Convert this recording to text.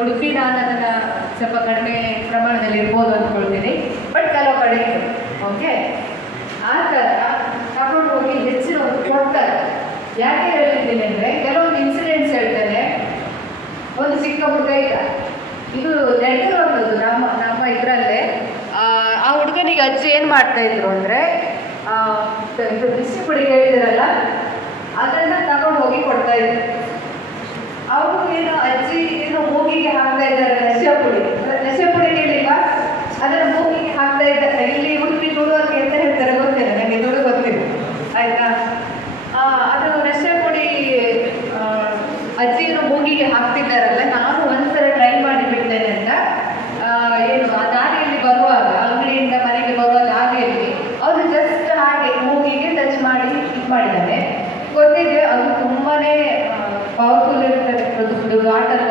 ಉಡುಪಿ ನಾನು ಅದನ್ನು ಸ್ವಲ್ಪ ಕಡಿಮೆ ಪ್ರಮಾಣದಲ್ಲಿ ಇರ್ಬೋದು ಅಂದ್ಕೊಳ್ತೀನಿ, ಬಟ್ ಕೆಲವು ಕಡೆ ಇದೆ. ಓಕೆ, ಆ ಥರ ತಗೊಂಡು ಹೋಗಿ ಹೆಚ್ಚಿನ ಒಂದು ಕೊಡ್ತಾರೆ. ಯಾಕೆ ಹೇಳ್ತಿದ್ದೀನಿ ಅಂದರೆ, ಕೆಲವೊಂದು ಇನ್ಸಿಡೆಂಟ್ಸ್ ಹೇಳ್ತಾರೆ. ಒಂದು ಚಿಕ್ಕ ಹುಡುಗ ಈಗ ಇದು ನಡೆದಿರುವಂಥದ್ದು ನಮ್ಮ ಇದರಲ್ಲೇ. ಆ ಹುಡುಗನಿಗೆ ಅಜ್ಜಿ ಏನು ಮಾಡ್ತಾಯಿದ್ರು ಅಂದರೆ, ಇದು ಬಿಸಿ ಪುಡಿ ಹೇಳಿದಿರಲ್ಲ ಅದನ್ನು ತಗೊಂಡು ಹೋಗಿ ಕೊಡ್ತಾಯಿದ್ರು. ಅವರು ಏನು ಅಜ್ಜಿ ಏನು ಮೂಗಿಗೆ ಹಾಕ್ತಾ ಇದ್ದಾರೆ ನಶೆ ಪುಡಿ ಹೇಳಿಲ್ಲ, ಅದನ್ನು ಮೂಗಿಗೆ ಹಾಕ್ತಾ ಇದ್ದಾರೆ. ಇಲ್ಲಿ ಉಡುಪಿ ನುಡುವಂಗೆ ಅಂತ ಹೇಳ್ತಾರೆ, ಗೊತ್ತಿಲ್ಲ ನನಗೆ, ನುಡು ಗೊತ್ತಿಲ್ಲ ಆಯಿತಾ. ಅದು ನಶೆ ಪುಡಿ ಅಜ್ಜಿಯನ್ನು ಮೂಗಿಗೆ ಹಾಕ್ತಿದ್ದಾರಲ್ಲ. ನಾನು ಒಂದ್ಸಲ ಟ್ರೈ ಮಾಡಿ ಬಿಡ್ತೇನೆ ಅಂತ, ಏನು ಆ ದಾರಿಯಲ್ಲಿ ಬರುವಾಗ, ಅಂಗಡಿಯಿಂದ ಮನೆಗೆ ಬರುವಾಗ ಹಾಗೆಯಲ್ಲಿ ಅವರು ಜಸ್ಟ್ ಹಾಗೆ ಮೂಗಿಗೆ ಟಚ್ ಮಾಡಿ ಇದು ಮಾಡಿದ್ದಾನೆ. ಗೊತ್ತಿದೆ ಅದು ತುಂಬಾ ಪವರ್ಫುಲ್ ಇರ್ತದೆ, ವಾಟರ್